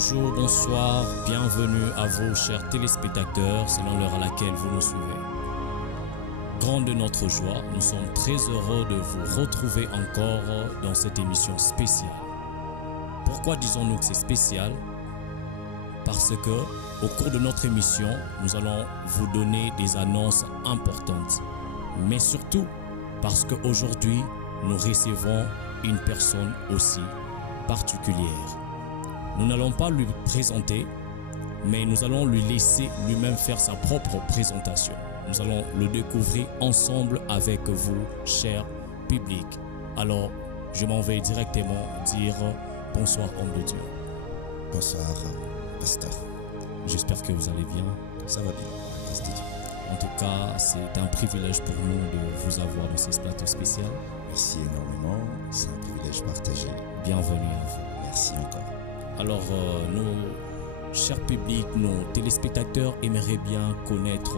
Bonjour, bonsoir, bienvenue à vous chers téléspectateurs selon l'heure à laquelle vous nous suivez. Grande de notre joie, nous sommes très heureux de vous retrouver encore dans cette émission spéciale. Pourquoi disons-nous que c'est spécial? Parce que au cours de notre émission, nous allons vous donner des annonces importantes. Mais surtout parce qu'aujourd'hui, nous recevons une personne aussi particulière. Nous n'allons pas lui présenter, mais nous allons lui laisser lui-même faire sa propre présentation. Nous allons le découvrir ensemble avec vous, cher public. Alors, je m'en vais directement dire bonsoir, homme de Dieu. Bonsoir, pasteur. J'espère que vous allez bien. Ça va bien, grâce de Dieu. En tout cas, c'est un privilège pour nous de vous avoir dans ce plateau spécial. Merci énormément, c'est un privilège partagé. Bienvenue à vous. Merci encore. Alors, nos chers publics, nos téléspectateurs aimeraient bien connaître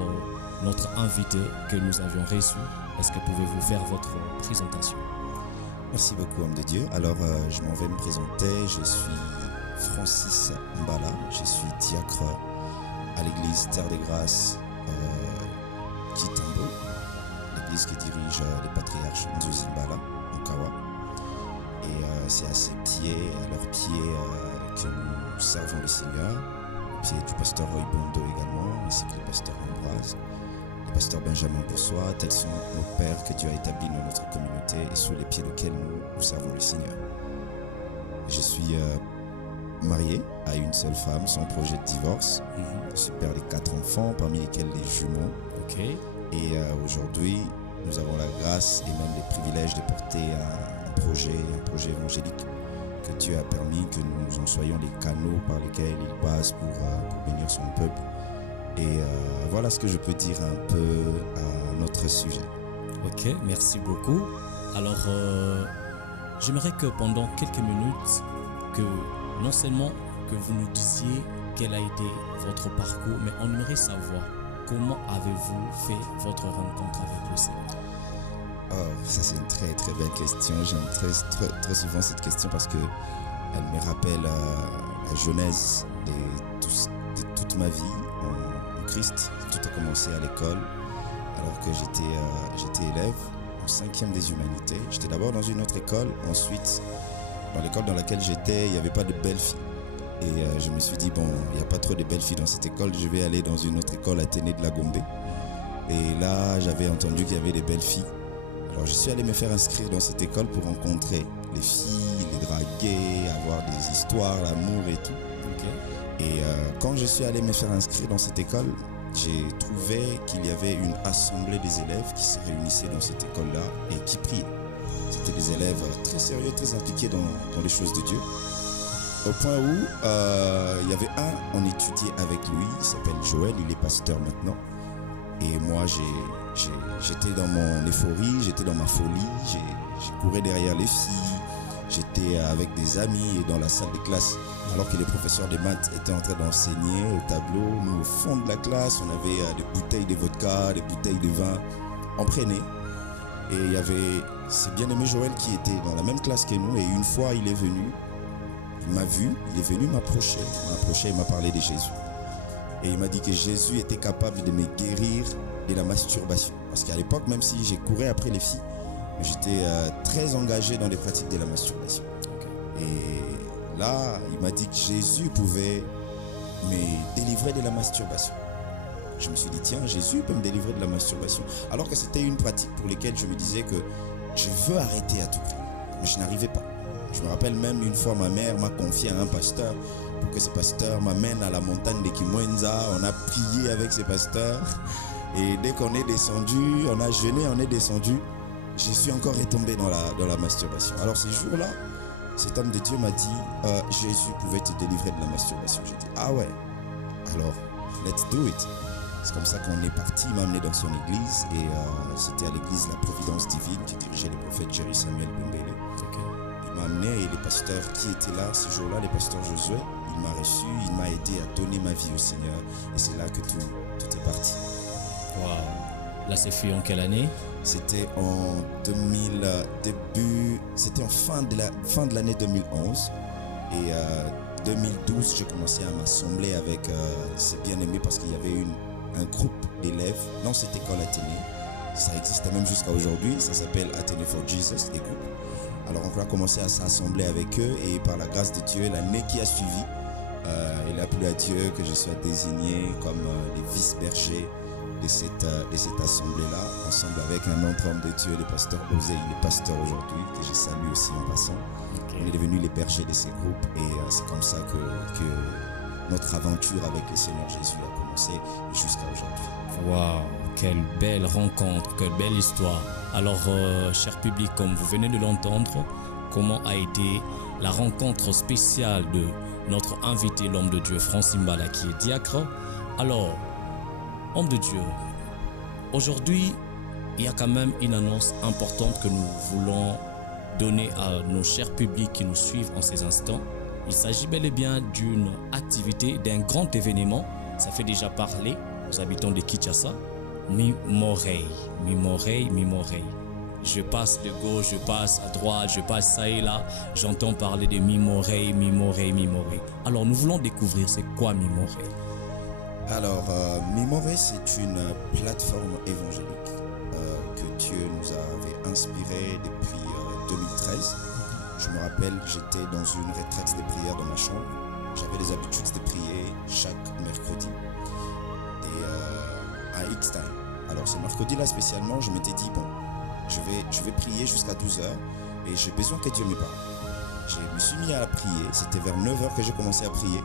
notre invité que nous avions reçu. Est-ce que pouvez-vous faire votre présentation? Merci beaucoup, homme de Dieu. Alors, je m'en vais me présenter. Je suis Francis Mbala. Je suis diacre à l'église Terre des Grâces Kitambo, l'église qui dirige les patriarches Nzuzi Mbala, Nkawa. Et c'est à ses pieds, à leurs pieds, que nous servons le Seigneur, au pied du pasteur Roy Bondo également, ainsi que le pasteur Ambroise, le pasteur Benjamin Boursois. Tels sont nos pères que Dieu a établis dans notre communauté et sous les pieds desquels nous servons le Seigneur. Je suis marié à une seule femme, sans projet de divorce. Je suis père de 4 enfants, parmi lesquels des jumeaux. Okay. Et aujourd'hui, nous avons la grâce et même les privilèges de porter un projet évangélique que Dieu a permis que nous en soyons les canaux par lesquels il passe pour bénir son peuple. Et voilà ce que je peux dire un peu à notre sujet. Ok, merci beaucoup. Alors, j'aimerais que pendant quelques minutes, que non seulement que vous nous disiez quel a été votre parcours, mais on aimerait savoir comment avez-vous fait votre rencontre avec le Seigneur. Oh, ça c'est une très très belle question. J'aime très souvent cette question parce que elle me rappelle la genèse de toute ma vie en Christ. Tout a commencé à l'école alors que j'étais élève en 5e des humanités. J'étais d'abord dans une autre école, ensuite dans l'école dans laquelle j'étais, il n'y avait pas de belles filles. Et je me suis dit, bon, il n'y a pas trop de belles filles dans cette école, je vais aller dans une autre école, Athénée de la Gombe. Et là, j'avais entendu qu'il y avait des belles filles. Alors je suis allé me faire inscrire dans cette école pour rencontrer les filles, les draguer, avoir des histoires, l'amour et tout. Okay. Et quand je suis allé me faire inscrire dans cette école, j'ai trouvé qu'il y avait une assemblée des élèves qui se réunissaient dans cette école-là et qui priaient. C'était des élèves très sérieux, très impliqués dans les choses de Dieu. Au point où il y avait on étudiait avec lui, il s'appelle Joël, il est pasteur maintenant. Et moi, j'étais dans mon euphorie, j'étais dans ma folie, j'ai couru derrière les filles, j'étais avec des amis et dans la salle de classe, alors que les professeurs de maths étaient en train d'enseigner au tableau. Nous, au fond de la classe, on avait des bouteilles de vodka, des bouteilles de vin emprennées. Et il y avait ce bien-aimé Joël qui était dans la même classe que nous. Et une fois, il est venu, il m'a vu, il est venu m'approcher, il m'a parlé de Jésus. Et il m'a dit que Jésus était capable de me guérir de la masturbation. Parce qu'à l'époque, même si j'ai couru après les filles, j'étais très engagé dans les pratiques de la masturbation. Okay. Et là, il m'a dit que Jésus pouvait me délivrer de la masturbation. Je me suis dit, tiens, Jésus peut me délivrer de la masturbation. Alors que c'était une pratique pour laquelle je me disais que je veux arrêter à tout prix. Mais je n'arrivais pas. Je me rappelle même une fois, ma mère m'a confié à un pasteur pour que ce pasteur m'amène à la montagne de Kimwenza. On a prié avec ce pasteur. Et dès qu'on est descendu, on a jeûné, on est descendu. Je suis encore retombé dans la masturbation. Alors ce jour-là, cet homme de Dieu m'a dit Jésus pouvait te délivrer de la masturbation. J'ai dit ah ouais, alors let's do it. C'est comme ça qu'on est parti. Il m'a amené dans son église et c'était à l'église La Providence Divine qui dirigeait le prophète Jerry Samuel Bembele. Okay. Il m'a amené et les pasteurs qui étaient là ce jour-là, les pasteurs Josué, il m'a reçu, il m'a aidé à donner ma vie au Seigneur et c'est là que tout est parti. Wow. Là, c'est fait en quelle année? C'était en 2000, c'était en fin de l'année 2011 et 2012, j'ai commencé à m'assembler avec ces bien-aimés parce qu'il y avait un groupe d'élèves dans cette école Athénée. Ça existe même jusqu'à aujourd'hui, ça s'appelle Athénée for Jesus, les groupes. Alors on a commencé à s'assembler avec eux et par la grâce de Dieu, l'année qui a suivi, il a plu à Dieu que je sois désigné comme les vice-bergers de cette assemblée-là, ensemble avec un autre homme de Dieu, le pasteur Osé, il est pasteur aujourd'hui, que je salue aussi en passant. Okay. On est devenus les bergers de ces groupes et c'est comme ça que notre aventure avec le Seigneur Jésus a commencé jusqu'à aujourd'hui. Waouh, quelle belle rencontre, quelle belle histoire. Alors, cher public, comme vous venez de l'entendre, comment a été la rencontre spéciale de notre invité, l'homme de Dieu, Francine Mbala, qui est diacre. Alors, homme de Dieu, aujourd'hui, il y a quand même une annonce importante que nous voulons donner à nos chers publics qui nous suivent en ces instants. Il s'agit bel et bien d'une activité, d'un grand événement. Ça fait déjà parler aux habitants de Kinshasa. Mi-Morey. Je passe de gauche, je passe à droite, je passe ça et là. J'entends parler de Mi-Morey. Alors, nous voulons découvrir c'est quoi Mi-Morey. Alors, Mi-Morey, c'est une plateforme évangélique que Dieu nous avait inspirée depuis 2013. Je me rappelle, j'étais dans une retraite de prière dans ma chambre. J'avais les habitudes de prier chaque mercredi et à X-Time. Alors, ce mercredi-là spécialement, je m'étais dit, bon, je vais prier jusqu'à 12h et j'ai besoin que Dieu me parle. Je me suis mis à prier, c'était vers 9h que j'ai commencé à prier.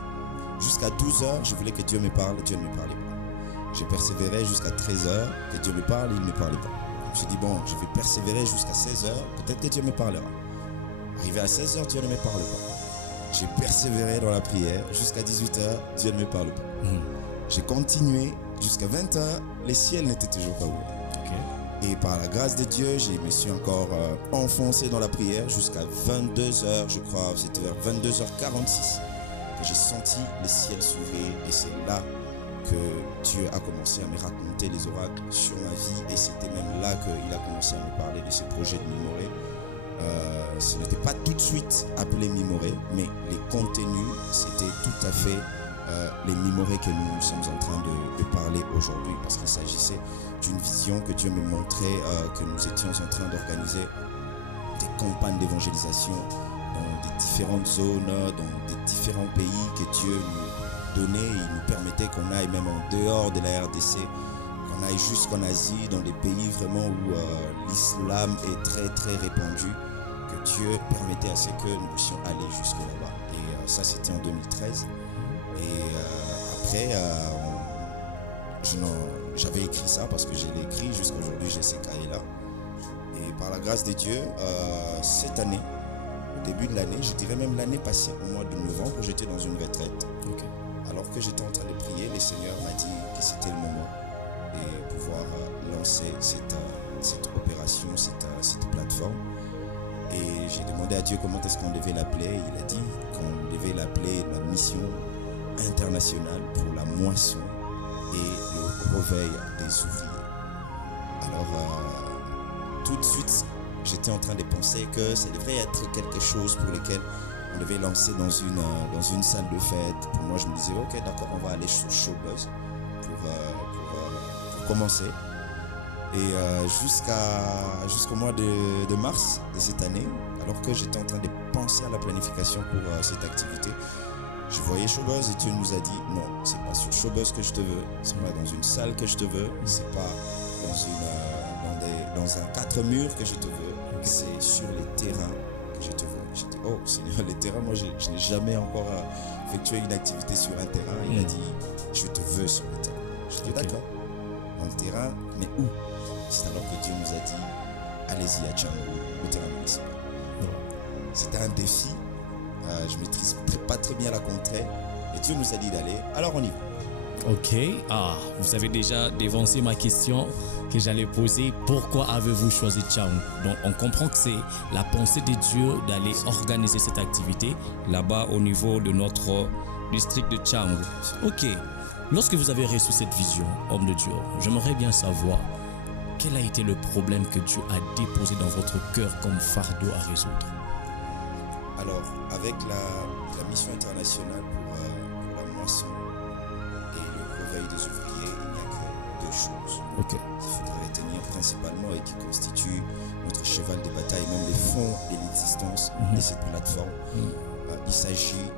Jusqu'à 12h, je voulais que Dieu me parle, Dieu ne me parlait pas. J'ai persévéré jusqu'à 13h, que Dieu me parle, il ne me parlait pas. Je me suis dit, bon, je vais persévérer jusqu'à 16h, peut-être que Dieu me parlera. Arrivé à 16h, Dieu ne me parle pas. J'ai persévéré dans la prière, jusqu'à 18h, Dieu ne me parle pas. J'ai continué jusqu'à 20h, les ciels n'étaient toujours pas ouverts. Okay. Et par la grâce de Dieu, je me suis encore enfoncé dans la prière jusqu'à 22h, je crois, c'était vers 22h46. J'ai senti les ciels s'ouvrir et c'est là que Dieu a commencé à me raconter les oracles sur ma vie et c'était même là qu'il a commencé à me parler de ce projet de Mi-Morey. Ce n'était pas tout de suite appelé Mi-Morey, mais les contenus, c'était tout à fait les Mi-Morey que nous sommes en train de parler aujourd'hui parce qu'il s'agissait d'une vision que Dieu me montrait, que nous étions en train d'organiser des campagnes d'évangélisation dans des différentes zones, dans des différents pays que Dieu nous donnait. Il nous permettait qu'on aille même en dehors de la RDC, qu'on aille jusqu'en Asie, dans des pays vraiment où l'islam est très très répandu, que Dieu permettait à ce que nous puissions aller jusque là-bas. Et ça, c'était en 2013. Et après, j'avais écrit ça parce que je l'ai écrit. Jusqu'à aujourd'hui, j'ai ces cahiers-là. Et par la grâce de Dieu, cette année, début de l'année, je dirais même l'année passée, au mois de novembre, j'étais dans une retraite. Okay. Alors que j'étais en train de prier, le Seigneur m'a dit que c'était le moment de pouvoir lancer cette opération, cette plateforme. Et j'ai demandé à Dieu comment est-ce qu'on devait l'appeler. Il a dit qu'on devait l'appeler la mission internationale pour la moisson et le réveil des ouvriers. Alors, tout de suite, j'étais en train de penser que ça devrait être quelque chose pour lequel on devait lancer dans une salle de fête. Pour moi, je me disais, ok, d'accord, on va aller sur Showbuzz pour commencer. Et jusqu'au mois de mars de cette année, alors que j'étais en train de penser à la planification pour cette activité, je voyais Showbuzz et Dieu nous a dit, non, c'est pas sur Showbuzz que je te veux, c'est pas dans une salle que je te veux, c'est pas dans un 4 murs que je te veux, c'est sur les terrains que je te veux. J'ai dit, oh Seigneur, les terrains, moi je n'ai jamais encore effectué une activité sur un terrain. Il a dit, je te veux sur le terrain. Je dis, d'accord, dans le terrain, mais où? C'est alors que Dieu nous a dit, allez-y à Tchangou, le terrain municipal. C'était un défi, je ne maîtrise pas très bien la contrée, et Dieu nous a dit d'aller, alors on y va. Ok, vous avez déjà dévancé ma question que j'allais poser. Pourquoi avez-vous choisi Tchangou? Donc on comprend que c'est la pensée de Dieu d'aller organiser cette activité là-bas au niveau de notre district de Tchangou. Ok, lorsque vous avez reçu cette vision, homme de Dieu, j'aimerais bien savoir quel a été le problème que Dieu a déposé dans votre cœur comme fardeau à résoudre. Alors, avec la mission internationale pour la moisson et le réveil des ouvriers, il n'y a que deux choses Ok. qu'il faudrait retenir principalement et qui constituent notre cheval de bataille, même les fonds de l'existence de cette plateforme. Il s'agit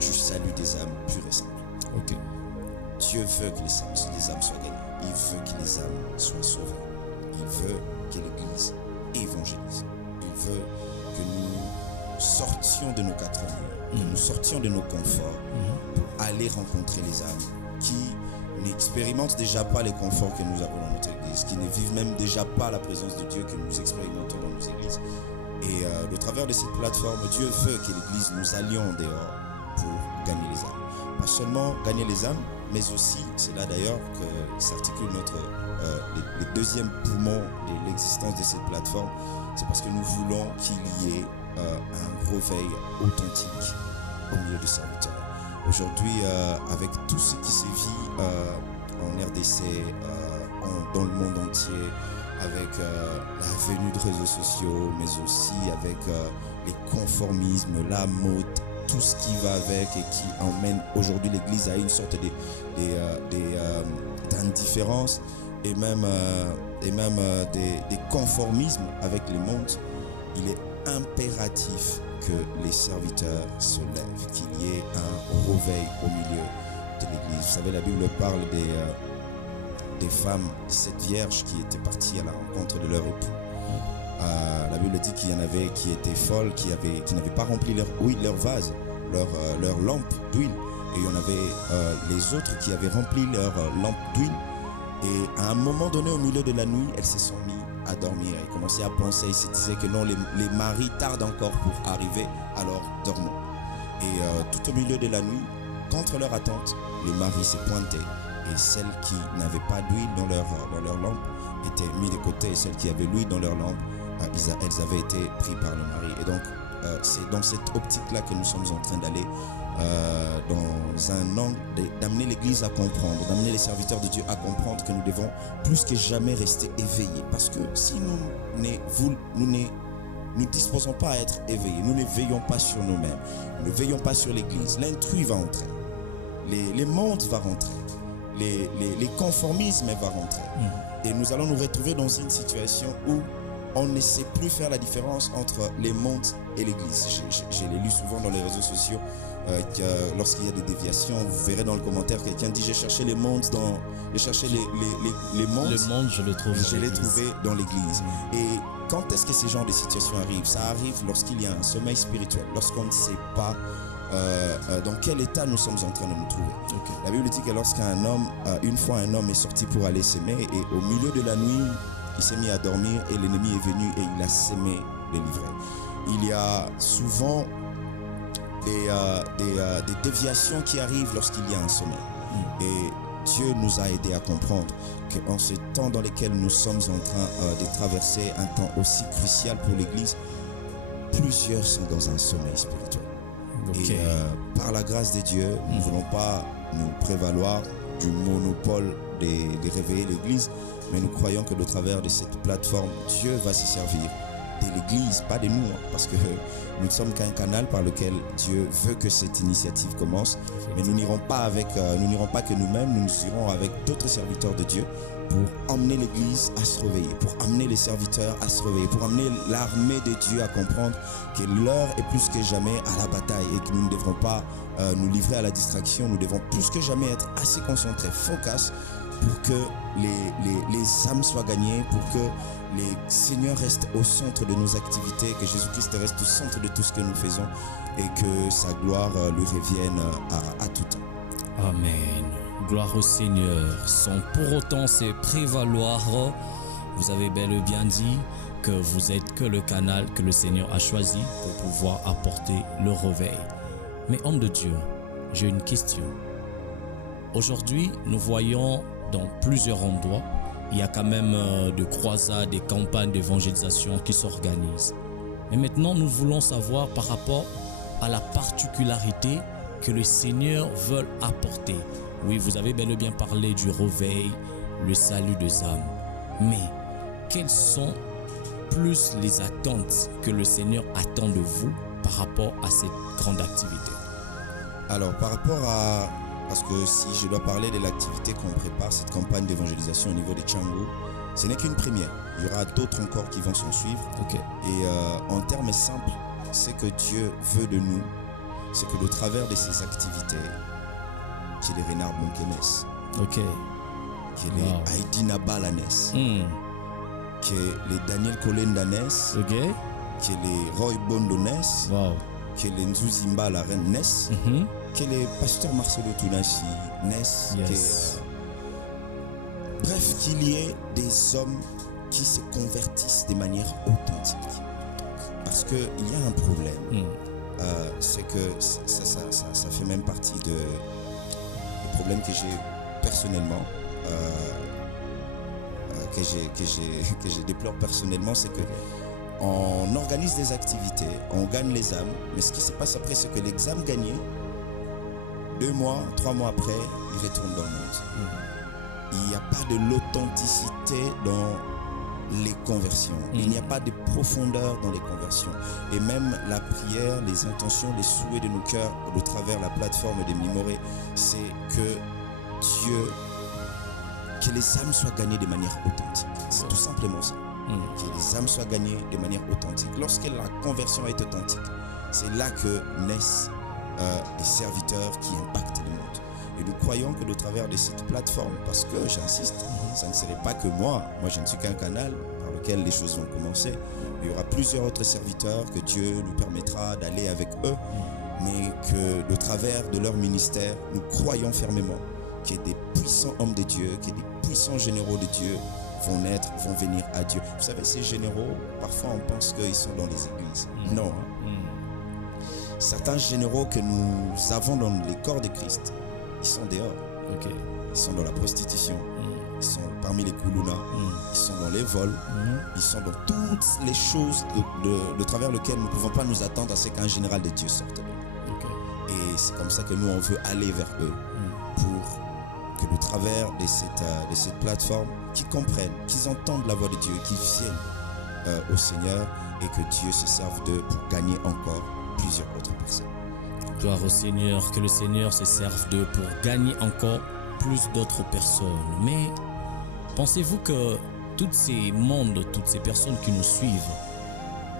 du salut des âmes pures et simples. Ok. Dieu veut que les âmes soient gagnées. Il veut que les âmes soient sauvées. Il veut que l'Église évangélise. Il veut que nous sortions de nos quatre murs, que nous sortions de nos conforts pour aller rencontrer les âmes qui n'expérimentent déjà pas les conforts que nous avons dans notre Église, qui ne vivent même déjà pas la présence de Dieu que nous expérimentons dans nos églises. Et au travers de cette plateforme, Dieu veut que l'Église nous allions dehors pour gagner les âmes. Pas seulement gagner les âmes, mais aussi, c'est là d'ailleurs que s'articule le deuxième poumon de l'existence de cette plateforme, c'est parce que nous voulons qu'il y ait un réveil authentique au milieu des serviteurs. Aujourd'hui, avec tout ce qui se vit en RDC, dans le monde entier, avec la venue de réseaux sociaux, mais aussi avec les conformismes, la mode, tout ce qui va avec et qui emmène aujourd'hui l'Église à une sorte d'indifférence et même des conformismes avec le monde, il est impératif que les serviteurs se lèvent, qu'il y ait un réveil au milieu de l'Église. Vous savez, la Bible parle des femmes, cette vierge qui étaient parties à la rencontre de leur époux. La Bible dit qu'il y en avait qui étaient folles, qui n'avaient pas rempli leur vase, leur lampe d'huile. Et il y en avait les autres qui avaient rempli leur lampe d'huile. Et à un moment donné, au milieu de la nuit, elles se sont mises à dormir. Elles commençaient à penser, ils se disaient que non, les maris tardent encore pour arriver, alors dormons. Et tout au milieu de la nuit, contre leur attente, les maris se pointaient. Et celles qui n'avaient pas d'huile dans leur lampe étaient mises de côté. Et celles qui avaient l'huile dans leur lampe, elles avaient été prises par le mari. Et donc, c'est dans cette optique-là que nous sommes en train d'aller, dans un angle d'amener l'Église à comprendre, d'amener les serviteurs de Dieu à comprendre que nous devons plus que jamais rester éveillés. Parce que si nous ne disposons pas à être éveillés, nous ne veillons pas sur nous-mêmes, nous ne veillons pas sur l'Église, l'intrus va entrer, les mondes vont rentrer, les conformismes vont rentrer. Et nous allons nous retrouver dans une situation où on ne sait plus faire la différence entre les mondes et l'Église. Je l'ai lu souvent dans les réseaux sociaux, que lorsqu'il y a des déviations, vous verrez dans le commentaire quelqu'un dit j'ai cherché les mondes j'ai cherché les mondes. Le monde, je l'ai trouvé dans l'Église. Et quand est-ce que ces genres de situations arrivent? Ça arrive lorsqu'il y a un sommeil spirituel, lorsqu'on ne sait pas dans quel état nous sommes en train de nous trouver. Okay. La Bible dit que lorsqu'un homme, une fois un homme est sorti pour aller s'aimer, et au milieu de la nuit, il s'est mis à dormir et l'ennemi est venu et il a sémé les livrets. Il y a souvent des déviations qui arrivent lorsqu'il y a un sommeil. Et Dieu nous a aidés à comprendre qu'en ce temps dans lequel nous sommes en train de traverser un temps aussi crucial pour l'Église, plusieurs sont dans un sommeil spirituel. Okay. Et par la grâce de Dieu, nous ne voulons pas nous prévaloir du monopole de réveiller l'Église, mais nous croyons que au travers de cette plateforme, Dieu va se servir de l'Église, pas de nous, parce que nous ne sommes qu'un canal par lequel Dieu veut que cette initiative commence. Mais nous n'irons pas que nous-mêmes, nous irons avec d'autres serviteurs de Dieu pour emmener l'Église à se réveiller, pour amener les serviteurs à se réveiller, pour amener l'armée de Dieu à comprendre que l'heure est plus que jamais à la bataille et que nous ne devrons pas nous livrer à la distraction. Nous devons plus que jamais être assez concentrés, focus, pour que les âmes soient gagnées, pour que les seigneurs restent au centre de nos activités, que Jésus-Christ reste au centre de tout ce que nous faisons et que sa gloire lui revienne à tout temps. Amen. Gloire au Seigneur, sans pour autant se prévaloir. Vous avez bel et bien dit que vous êtes que le canal que le Seigneur a choisi pour pouvoir apporter le réveil. Mais homme de Dieu, j'ai une question. Aujourd'hui, nous voyons dans plusieurs endroits, il y a quand même des croisades, des campagnes d'évangélisation qui s'organisent. Mais maintenant, nous voulons savoir par rapport à la particularité que le Seigneur veut apporter. Oui, vous avez bel et bien parlé du réveil, le salut des âmes. Mais quelles sont plus les attentes que le Seigneur attend de vous par rapport à cette grande activité? Alors, par rapport à... Parce que si je dois parler de l'activité qu'on prépare, cette campagne d'évangélisation au niveau des Tchangou, ce n'est qu'une première. Il y aura d'autres encore qui vont s'en suivre. Ok. Et en termes simples, ce que Dieu veut de nous, c'est que au travers de ces activités, qu'il y ait les Renard Bonkenes, Ok. qu'il y ait les Heidi Nabalanes, Hmm. qu'il y ait les Daniel Kolendanes, Ok. qu'il y ait les Roy Bondones, Wow. qu'il y ait les Nzuzimba la Reine Ness, Mhm. qu'il y ait les pasteurs Marcelo Tunashi Ness, Yes. bref, qu'il y ait des hommes qui se convertissent de manière authentique. Parce qu'il y a un problème. Hmm. C'est que ça fait même partie des problèmes que j'ai personnellement, que je déplore personnellement, c'est que on organise des activités, on gagne les âmes, mais ce qui se passe après, c'est que les âmes gagnées, 2 mois, 3 mois après, ils retournent dans le monde. Il n'y a pas de l'authenticité dans les conversions. Il n'y a pas de profondeur dans les conversions. Et même la prière, les intentions, les souhaits de nos cœurs au travers la plateforme des Mimoré, c'est que Dieu, que les âmes soient gagnées de manière authentique. C'est tout simplement ça. Que les âmes soient gagnées de manière authentique. Lorsque la conversion est authentique, c'est là que naissent des serviteurs qui impactent le monde. Et nous croyons que au travers de cette plateforme, parce que j'insiste, ça ne serait pas que moi je ne suis qu'un canal par lequel les choses vont commencer. Il y aura plusieurs autres serviteurs que Dieu nous permettra d'aller avec eux, mais que au travers de leur ministère, nous croyons fermement que des puissants hommes de Dieu, que des puissants généraux de Dieu vont naître, vont venir à Dieu. Vous savez, ces généraux, parfois on pense qu'ils sont dans les églises. Non. Certains généraux que nous avons dans les corps de Christ, ils sont dehors. Ok. Ils sont dans la prostitution. Ils sont parmi les koulouna. Ils sont dans les vols. Ils sont dans toutes les choses de travers lesquelles nous ne pouvons pas nous attendre à ce qu'un général de Dieu sorte de nous. Ok. Et c'est comme ça que nous, on veut aller vers eux pour que au travers de cette plateforme, qu'ils comprennent, qu'ils entendent la voix de Dieu, qu'ils viennent au Seigneur et que Dieu se serve d'eux pour gagner encore plusieurs autres personnes. Gloire au Seigneur, que le Seigneur se serve d'eux pour gagner encore plus d'autres personnes. Mais pensez-vous que tous ces mondes, toutes ces personnes qui nous suivent,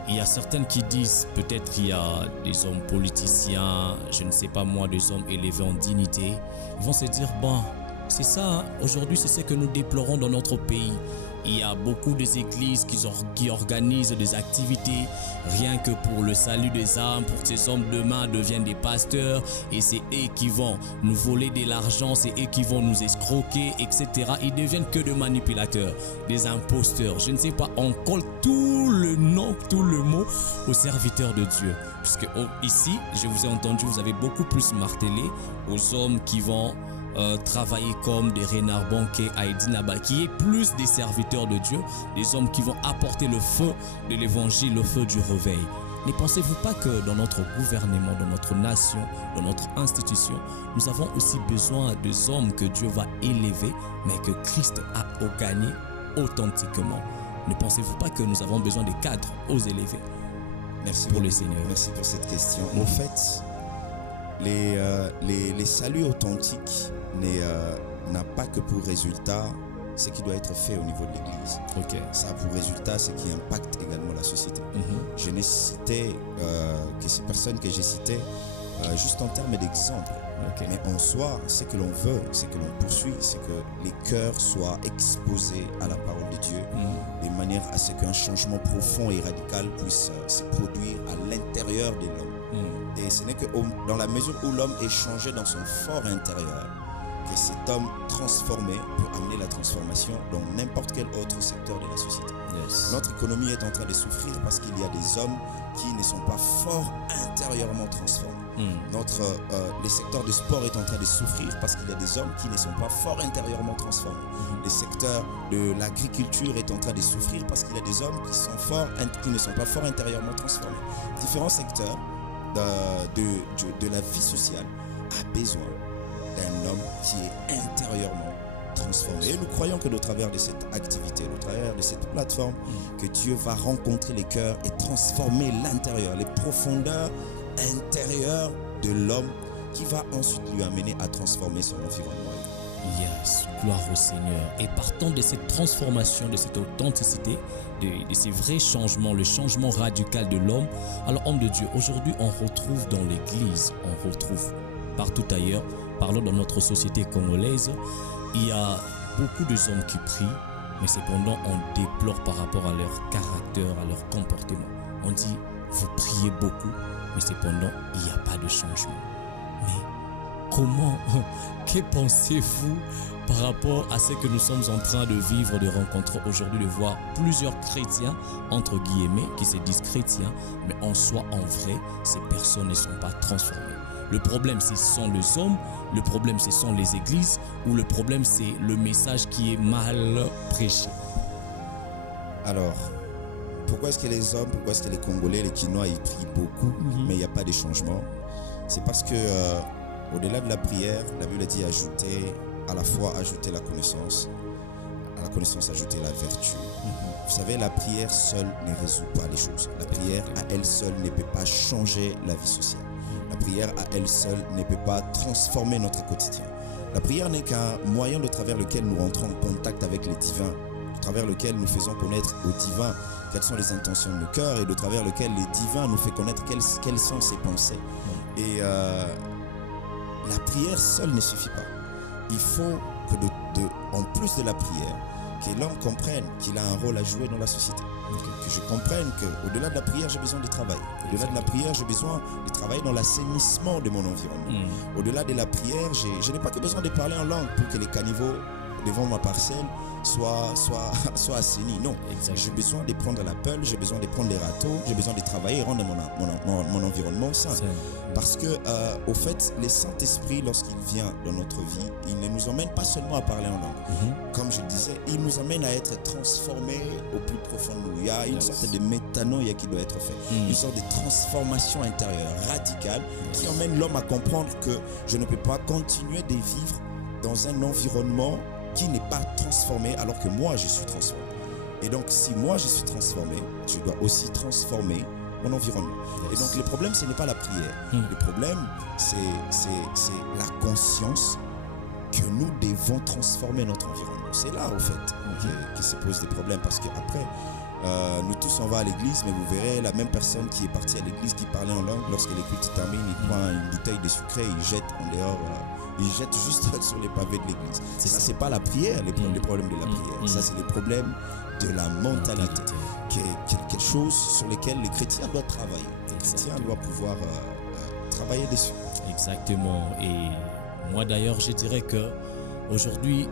il y a certaines qui disent, peut-être qu'il y a des hommes politiciens, je ne sais pas moi, des hommes élevés en dignité, ils vont se dire, bon, c'est ça, hein, aujourd'hui c'est ce que nous déplorons dans notre pays. Il y a beaucoup d'églises qui organisent des activités rien que pour le salut des âmes, pour que ces hommes demain deviennent des pasteurs et c'est eux qui vont nous voler de l'argent, c'est eux qui vont nous escroquer, etc. Ils deviennent que des manipulateurs, des imposteurs. Je ne sais pas, on colle tout le nom, tout le mot aux serviteurs de Dieu. Puisque ici, je vous ai entendu, vous avez beaucoup plus martelé aux hommes qui vont travailler comme des renards banquets à Heidi Nabal, qui est plus des serviteurs de Dieu, des hommes qui vont apporter le feu de l'évangile, le feu du réveil. Ne pensez-vous pas que dans notre gouvernement, dans notre nation, dans notre institution, nous avons aussi besoin des hommes que Dieu va élever, mais que Christ a gagné authentiquement? Ne pensez-vous pas que nous avons besoin des cadres aux élevés? Merci pour beaucoup. le Seigneur. Merci pour cette question. Au fait, les saluts authentiques n'a pas que pour résultat ce qui doit être fait au niveau de l'Église. Ok. Ça a pour résultat ce qui impacte également la société. Je n'ai cité que ces personnes que j'ai citées juste en termes d'exemple. Okay. Mais en soi, ce que l'on veut, ce que l'on poursuit, c'est que les cœurs soient exposés à la parole de Dieu de manière à ce qu'un changement profond et radical puisse se produire à l'intérieur de l'homme. Et ce n'est que dans la mesure où l'homme est changé dans son fort intérieur que cet homme transformé peut amener la transformation dans n'importe quel autre secteur de la société. Yes. Notre économie est en train de souffrir parce qu'il y a des hommes qui ne sont pas forts intérieurement transformés. Le secteur du sport est en train de souffrir parce qu'il y a des hommes qui ne sont pas forts intérieurement transformés. Le secteur de l'agriculture est en train de souffrir parce qu'il y a des hommes qui ne sont pas forts intérieurement transformés. Différents secteurs de la vie sociale a besoin d'un homme qui est intérieurement transformer. Et nous croyons que au travers de cette activité, au travers de cette plateforme, que Dieu va rencontrer les cœurs et transformer l'intérieur, les profondeurs intérieures de l'homme, qui va ensuite lui amener à transformer son environnement. Yes, gloire au Seigneur. Et partant de cette transformation, de cette authenticité, de ces vrais changements, le changement radical de l'homme, alors homme de Dieu, aujourd'hui on retrouve dans l'église, on retrouve partout ailleurs, parlons dans notre société congolaise, il y a beaucoup de hommes qui prient, mais cependant on déplore par rapport à leur caractère, à leur comportement. On dit, vous priez beaucoup, mais cependant il n'y a pas de changement. Mais comment, que pensez-vous par rapport à ce que nous sommes en train de vivre, de rencontrer aujourd'hui, de voir plusieurs chrétiens, entre guillemets, qui se disent chrétiens, mais en soi, en vrai, ces personnes ne sont pas transformées. Le problème, ce sont les hommes, le problème, ce sont les églises, ou le problème, c'est le message qui est mal prêché. Alors, pourquoi est-ce que les hommes, pourquoi est-ce que les Congolais, les Quinois, ils prient beaucoup, mais il n'y a pas de changement? C'est parce que au-delà de la prière, la Bible dit ajouter à la foi, ajouter la connaissance, à la connaissance, ajouter la vertu. Vous savez, la prière seule ne résout pas les choses. La prière à elle seule ne peut pas changer la vie sociale. La prière à elle seule ne peut pas transformer notre quotidien. La prière n'est qu'un moyen de travers lequel nous rentrons en contact avec les divins, de travers lequel nous faisons connaître aux divins quelles sont les intentions de nos cœurs et de travers lequel les divins nous font connaître quelles sont ses pensées. Et la prière seule ne suffit pas. Il faut que en plus de la prière, que l'homme comprenne qu'il a un rôle à jouer dans la société. Que je comprenne qu'au-delà de la prière, j'ai besoin de travail. Au-delà de la prière, j'ai besoin de travailler dans l'assainissement de mon environnement. Au-delà de la prière, je n'ai pas que besoin de parler en langue pour que les caniveaux devant ma parcelle soient assainis. Non, j'ai besoin de prendre la pelle, j'ai besoin de prendre les râteaux, j'ai besoin de travailler et rendre mon environnement sain. Parce que, au fait, le Saint-Esprit, lorsqu'il vient dans notre vie, il ne nous emmène pas seulement à parler en langue. Comme je le disais, il nous amène à être transformés au plus profond de nous. Il y a une sorte de métanoïa qui doit être faite, une sorte de transformation intérieure radicale qui emmène l'homme à comprendre que je ne peux pas continuer de vivre dans un environnement qui n'est pas transformé alors que moi je suis transformé. Et donc si moi je suis transformé, je dois aussi transformer mon environnement. Et donc le problème ce n'est pas la prière. Le problème c'est la conscience que nous devons transformer notre environnement. C'est là au fait que se posent des problèmes parce qu'après nous tous on va à l'église, mais vous verrez la même personne qui est partie à l'église qui parlait en langue, lorsque l'écoute se termine, il prend une bouteille de sucre et il jette en dehors. Il jette juste sur les pavés de l'église. Ça, c'est pas la prière, les problèmes de la prière. Ça, c'est les problèmes de la mentalité. Qui est quelque chose sur lequel les chrétiens doivent travailler. Les chrétiens doivent pouvoir travailler dessus. Exactement. Et moi, d'ailleurs, je dirais que aujourd'hui,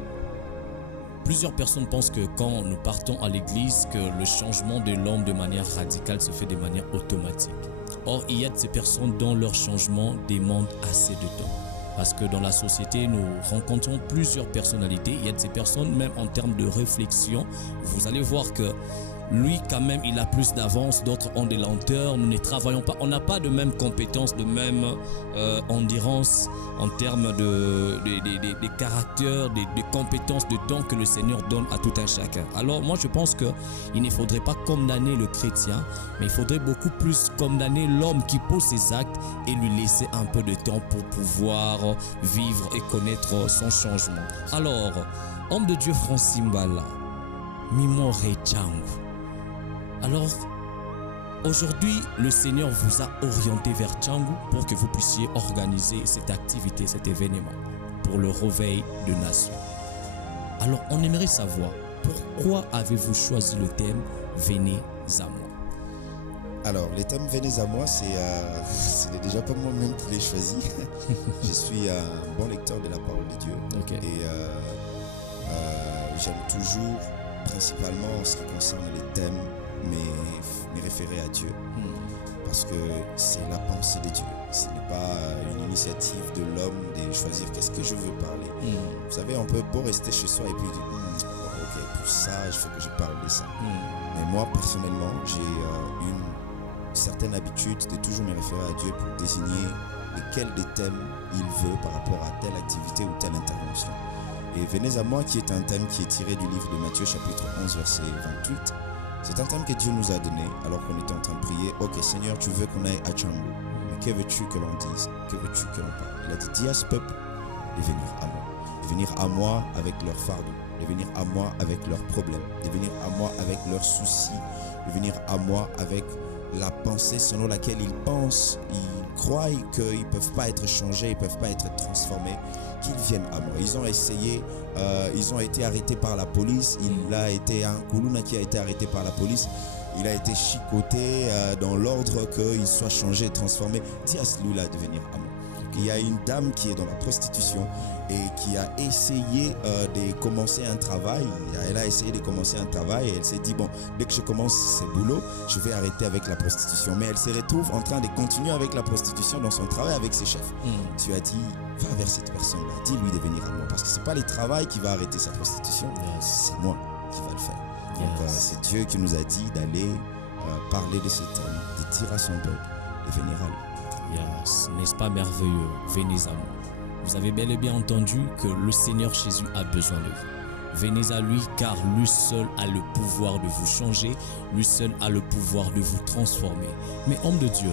plusieurs personnes pensent que quand nous partons à l'église, que le changement de l'homme de manière radicale se fait de manière automatique. Or, il y a de ces personnes dont leur changement demande assez de temps. Parce que dans la société, nous rencontrons plusieurs personnalités. Il y a de ces personnes, même en termes de réflexion, vous allez voir que lui, quand même, il a plus d'avance, d'autres ont des lenteurs. Nous ne travaillons pas, on n'a pas de même compétences, de même endurance en termes de caractères, de compétences, de dons que le Seigneur donne à tout un chacun. Alors moi, je pense qu'il ne faudrait pas condamner le chrétien, mais il faudrait beaucoup plus condamner l'homme qui pose ses actes et lui laisser un peu de temps pour pouvoir vivre et connaître son changement. Alors, homme de Dieu Francis Mbala, Mimore Tchangu. Alors, aujourd'hui, le Seigneur vous a orienté vers Tchangu pour que vous puissiez organiser cette activité, cet événement pour le réveil de nations. Alors, on aimerait savoir pourquoi avez-vous choisi le thème « Venez à moi ». Alors, le thème « Venez à moi », ce n'est déjà pas moi-même qui l'ai choisi. Je suis un bon lecteur de la parole de Dieu. Et j'aime toujours, principalement en ce qui concerne les thèmes, me référer à Dieu parce que c'est la pensée de Dieu. Ce n'est pas une initiative de l'homme de choisir qu'est-ce que je veux parler. Vous savez, on peut pas rester chez soi et puis dire ok, pour ça il faut que je parle de ça. Mais moi personnellement j'ai une certaine habitude de toujours me référer à Dieu pour désigner lesquels des thèmes il veut par rapport à telle activité ou telle intervention. Et venez à moi qui est un thème qui est tiré du livre de Matthieu chapitre 11 verset 28. C'est un thème que Dieu nous a donné alors qu'on était en train de prier. Ok Seigneur, tu veux qu'on aille à Tchangou, mais que veux-tu que l'on dise? Que veux-tu que l'on parle? Il a dit, dis à ce peuple de venir à moi. De venir à moi avec leurs fardeaux, de venir à moi avec leurs problèmes, de venir à moi avec leurs soucis, de venir à moi avec la pensée selon laquelle ils pensent, ils croient qu'ils ne peuvent pas être changés, ils ne peuvent pas être transformés, qu'ils viennent à moi. Ils ont essayé, ils ont été arrêtés par la police. Il a été un Koulouna qui a été arrêté par la police. Il a été chicoté dans l'ordre qu'il soit changé et transformé. Dis à celui-là de venir à moi. Il y a une dame qui est dans la prostitution et qui a essayé de commencer un travail. Elle a essayé de commencer un travail et elle s'est dit, bon, dès que je commence ce boulot, je vais arrêter avec la prostitution. Mais elle se retrouve en train de continuer avec la prostitution dans son travail avec ses chefs. Tu as dit, va vers cette personne-là, dis-lui de venir à moi. Parce que ce n'est pas le travail qui va arrêter sa prostitution, c'est moi qui va le faire. Donc c'est Dieu qui nous a dit d'aller parler de ce thème, de dire à son peuple de venir à lui. Yes. N'est-ce pas merveilleux? Venez à moi. Vous avez bel et bien entendu que le Seigneur Jésus a besoin de vous. Venez à lui car lui seul a le pouvoir de vous changer, lui seul a le pouvoir de vous transformer. Mais homme de Dieu,